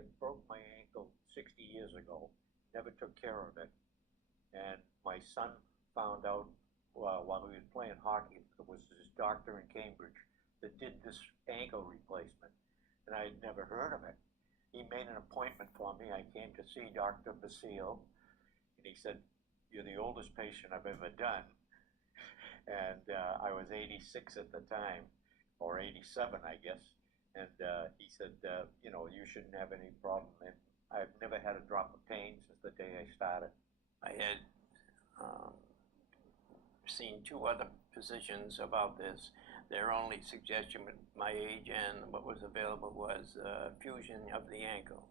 had broke my ankle 60 years ago, never took care of it. And my son found out while he was playing hockey, it was his doctor in Cambridge that did this ankle replacement. And I had never heard of it. He made an appointment for me. I came to see Dr. Basile, and he said, "You're the oldest patient I've ever done." And I was 86 at the time, or 87, I guess. And he said, you shouldn't have any problem. And I've never had a drop of pain since the day I started. I had seen two other physicians about this. Their only suggestion with my age and what was available was fusion of the ankle.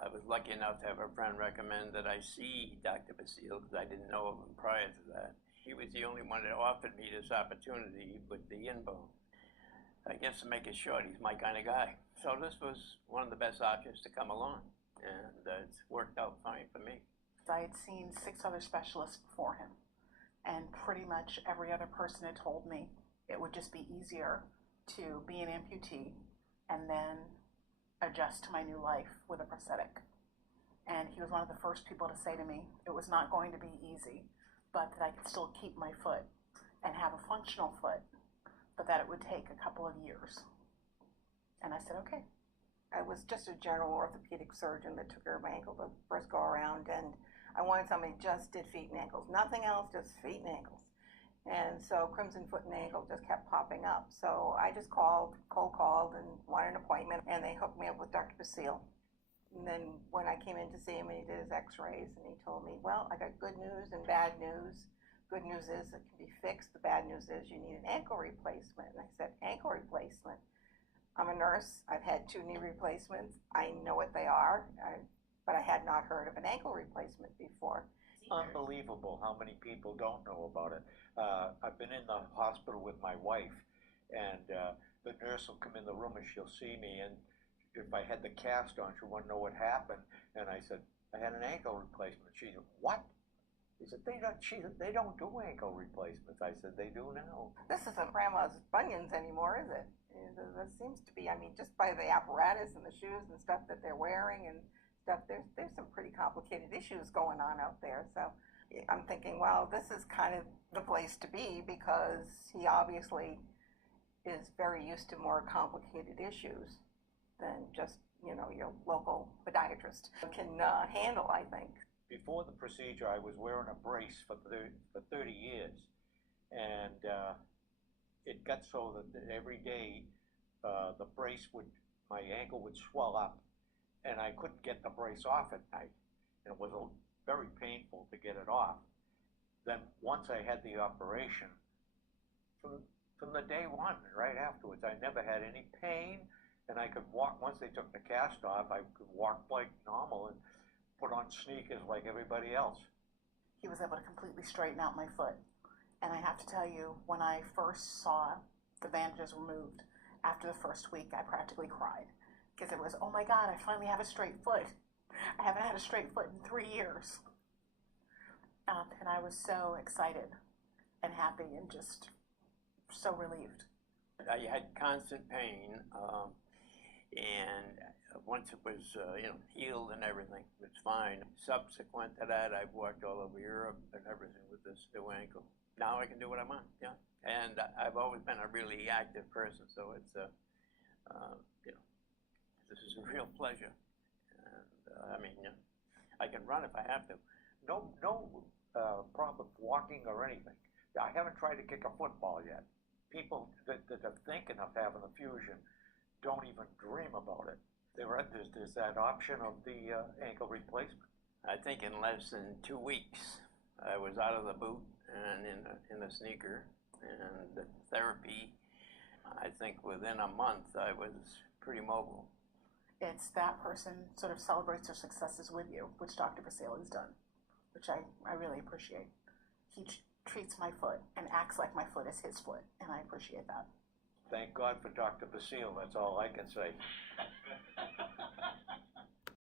I was lucky enough to have a friend recommend that I see Dr. Basile because I didn't know of him prior to that. He was the only one that offered me this opportunity with the in-bone. I guess to make it short, he's my kind of guy. So this was one of the best options to come along, and it's worked out fine for me. I had seen 6 other specialists before him, and pretty much every other person had told me it would just be easier to be an amputee and then adjust to my new life with a prosthetic. And he was one of the first people to say to me it was not going to be easy, but that I could still keep my foot and have a functional foot, but that it would take a couple of years. And I said, okay. I was just a general orthopedic surgeon that took care of my ankle the first go around, and I wanted somebody who just did feet and ankles. Nothing else, just feet and ankles. And so Crimson Foot and Ankle just kept popping up. So I just cold called and wanted an appointment, and they hooked me up with Dr. Basile. And then when I came in to see him, and he did his x-rays, and he told me, well, I got good news and bad news. Good news is it can be fixed. The bad news is you need an ankle replacement. And I said, ankle replacement? I'm a nurse. I've had 2 knee replacements. I know what they are, but I had not heard of an ankle replacement before. Unbelievable how many people don't know about it. I've been in the hospital with my wife, and the nurse will come in the room and she'll see me, and if I had the cast on, she wanted to know what happened. And I said, I had an ankle replacement. She said, what? He said, they don't do ankle replacements. I said, they do now. This isn't grandma's bunions anymore, is it? There seems to be, I mean, just by the apparatus and the shoes and stuff that they're wearing and stuff, there's some pretty complicated issues going on out there. So I'm thinking, well, this is kind of the place to be, because he obviously is very used to more complicated issues than just, your local podiatrist can handle, I think. Before the procedure, I was wearing a brace for 30 years, and it got so that every day the brace my ankle would swell up, and I couldn't get the brace off at night, and it was very painful to get it off. Then once I had the operation, from the day one, right afterwards, I never had any pain, and I could walk. Once they took the cast off, I could walk like normal and put on sneakers like everybody else. He was able to completely straighten out my foot. And I have to tell you, when I first saw the bandages removed, after the first week, I practically cried. Because it was, oh my God, I finally have a straight foot. I haven't had a straight foot in 3 years. And I was so excited and happy and just so relieved. I had constant pain, and once it was healed and everything, it was fine. Subsequent to that, I've walked all over Europe and everything with this new ankle. Now I can do what I want, yeah. And I've always been a really active person, so it's this is a real pleasure. And I can run if I have to. No problem walking or anything. I haven't tried to kick a football yet. People that are thinking of having a fusion don't even dream about it. There's that option of the ankle replacement. I think in less than 2 weeks, I was out of the boot and in the sneaker, and the therapy. I think within a month, I was pretty mobile. It's that person sort of celebrates their successes with you, which Dr. Basile has done, which I really appreciate. He treats my foot and acts like my foot is his foot, and I appreciate that. Thank God for Dr. Basile, that's all I can say.